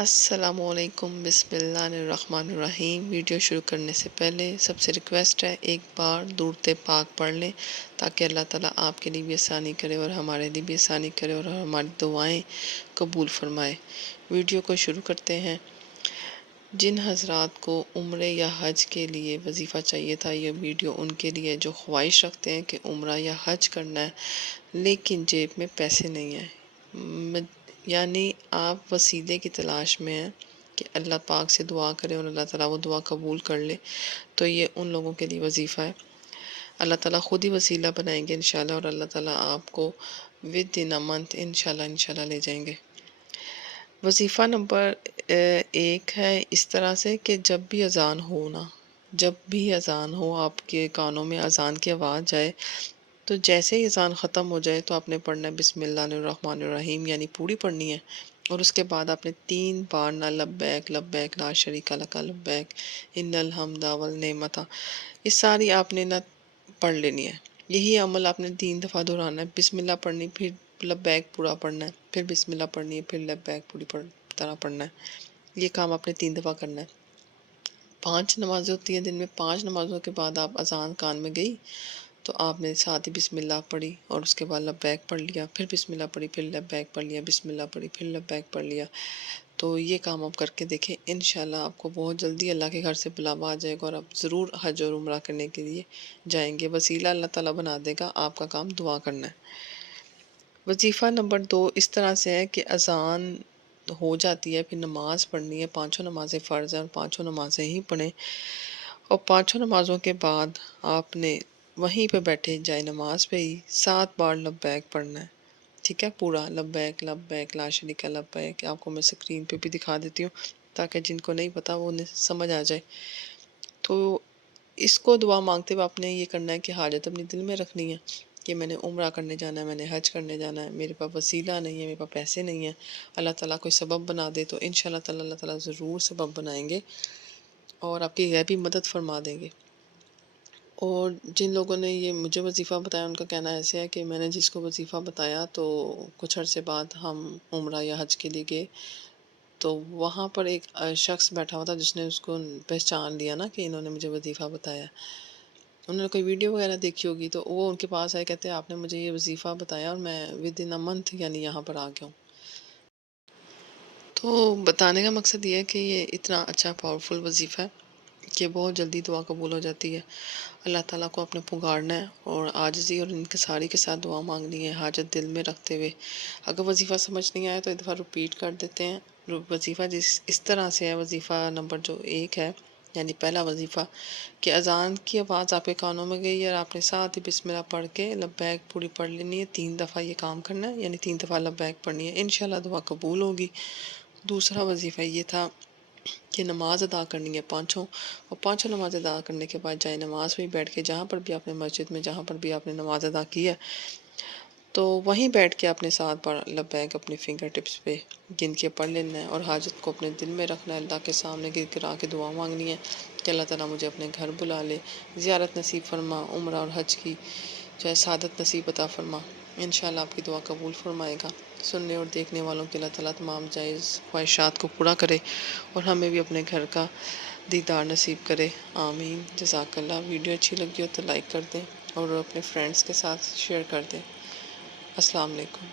السلام علیکم، بسم اللہ الرحمن الرحیم۔ ویڈیو شروع کرنے سے پہلے سب سے ریکویسٹ ہے ایک بار درود پاک پڑھ لیں تاکہ اللہ تعالیٰ آپ کے لیے بھی آسانی کرے اور ہمارے لیے بھی آسانی کرے اور ہماری دعائیں قبول فرمائے۔ ویڈیو کو شروع کرتے ہیں۔ جن حضرات کو عمرے یا حج کے لیے وظیفہ چاہیے تھا، یہ ویڈیو ان کے لیے جو خواہش رکھتے ہیں کہ عمرہ یا حج کرنا ہے لیکن جیب میں پیسے نہیں ہیں، یعنی آپ وسیلے کی تلاش میں ہیں کہ اللہ پاک سے دعا کریں اور اللہ تعالیٰ وہ دعا قبول کر لے، تو یہ ان لوگوں کے لیے وظیفہ ہے۔ اللہ تعالیٰ خود ہی وسیلہ بنائیں گے انشاءاللہ، اور اللہ تعالیٰ آپ کو ود ان اے منتھ انشاءاللہ لے جائیں گے۔ وظیفہ نمبر 1 ہے اس طرح سے کہ جب بھی اذان ہو آپ کے کانوں میں اذان کی آواز جائے تو جیسے ہی اذان ختم ہو جائے تو آپ نے پڑھنا ہے بسم اللہ الرحمن الرحیم، یعنی پوری پڑھنی ہے، اور اس کے بعد آپ نے 3 بار نہ لبیک لبیک لا شریک لک لبیک ان الحمد والنعمت، یہ ساری آپ نے نہ پڑھ لینی ہے۔ یہی عمل آپ نے 3 دفعہ دہرانا ہے، بسم اللہ پڑھنی، پھر لبیک پورا پڑھنا ہے، پھر بسم اللہ پڑھنی ہے، پھر لبیک پوری طرح پڑھنا ہے۔ یہ کام آپ نے 3 دفعہ کرنا ہے۔ 5 نمازیں ہوتی ہیں دن میں، 5 نمازوں کے بعد آپ اذان کان میں گئی تو آپ نے ساتھ ہی بسم اللہ پڑھی اور اس کے بعد لبیک پڑھ لیا، پھر بسم اللہ پڑھی، پھر لبیک پڑھ لیا، بسم اللہ پڑھی، پھر لبیک پڑھ لیا۔ تو یہ کام آپ کر کے دیکھیں، انشاءاللہ آپ کو بہت جلدی اللہ کے گھر سے بلاوا آ جائے گا اور آپ ضرور حج اور عمرہ کرنے کے لیے جائیں گے۔ وسیلہ اللہ تعالیٰ بنا دے گا، آپ کا کام دعا کرنا ہے۔ وظیفہ نمبر 2 اس طرح سے ہے کہ اذان ہو جاتی ہے، پھر نماز پڑھنی ہے، 5 نمازیں فرض ہیں اور 5 نمازیں ہی پڑھیں، اور 5 نمازوں کے بعد آپ نے وہیں پہ بیٹھے جائے نماز پہ ہی 7 بار لبیک پڑھنا ہے، ٹھیک ہے، پورا لبیک لبیک لا شریک لبیک۔ آپ کو میں سکرین پہ بھی دکھا دیتی ہوں تاکہ جن کو نہیں پتا وہ انہیں سمجھ آ جائے۔ تو اس کو دعا مانگتے ہوئے آپ نے یہ کرنا ہے کہ حاجت اپنی دل میں رکھنی ہے کہ میں نے عمرہ کرنے جانا ہے، میں نے حج کرنے جانا ہے، میرے پاس وسیلہ نہیں ہے، میرے پاس پیسے نہیں ہیں، اللہ تعالیٰ کوئی سبب بنا دے تو انشاءاللہ تعالیٰ اللہ تعالیٰ ضرور سبب بنائیں گے اور آپ کی غیبی مدد فرما دیں گے۔ اور جن لوگوں نے یہ مجھے وظیفہ بتایا ان کا کہنا ایسے ہے کہ میں نے جس کو وظیفہ بتایا تو کچھ عرصے بعد ہم عمرہ یا حج کے لیے گئے تو وہاں پر ایک شخص بیٹھا ہوا تھا جس نے اس کو پہچان لیا نا کہ انہوں نے مجھے وظیفہ بتایا، انہوں نے کوئی ویڈیو وغیرہ دیکھی ہوگی تو وہ ان کے پاس آئے، کہتے ہیں آپ نے مجھے یہ وظیفہ بتایا اور میں ود ان اے منتھ یعنی یہاں پر آ گیا ہوں۔ تو بتانے کا مقصد یہ ہے کہ یہ اتنا اچھا پاورفل وظیفہ ہے کہ بہت جلدی دعا قبول ہو جاتی ہے۔ اللہ تعالیٰ کو اپنے پکارنا ہے اور عاجزی اور انکساری کے ساتھ دعا مانگنی ہے، حاجت دل میں رکھتے ہوئے۔ اگر وظیفہ سمجھ نہیں آیا تو ایک دفعہ رپیٹ کر دیتے ہیں۔ وظیفہ اس طرح سے ہے، وظیفہ نمبر جو 1 ہے یعنی پہلا وظیفہ کہ اذان کی آواز آپ کے کانوں میں گئی اور آپ نے ساتھ ہی بسم اللہ پڑھ کے لبیک پوری پڑھ لینی ہے، 3 دفعہ یہ کام کرنا ہے، یعنی 3 دفعہ لبیک پڑھنی ہے، انشاءاللہ دعا قبول ہوگی۔ دوسرا وظیفہ یہ تھا کہ نماز ادا کرنی ہے 5، اور 5 نماز ادا کرنے کے بعد جائے نماز میں بیٹھ کے جہاں پر بھی آپ نے مسجد میں جہاں پر بھی آپ نے نماز ادا کی ہے تو وہیں بیٹھ کے اپنے 7 بار لبیک اپنے فنگر ٹپس پہ گن کے پڑھ لینا ہے اور حاجت کو اپنے دل میں رکھنا ہے، اللہ کے سامنے گر گرا کے دعا مانگنی ہے کہ اللہ تعالیٰ مجھے اپنے گھر بلا لے، زیارت نصیب فرما، عمرہ اور حج کی چاہے سعادت نصیب عطا فرما، انشاءاللہ آپ کی دعا قبول فرمائے گا۔ سننے اور دیکھنے والوں کے اللہ تعالیٰ تمام جائز خواہشات کو پورا کرے اور ہمیں بھی اپنے گھر کا دیدار نصیب کرے، آمین۔ جزاک اللہ۔ ویڈیو اچھی لگی ہو تو لائک کر دیں اور اپنے فرینڈس کے ساتھ شیئر کر دیں۔ السلام علیکم۔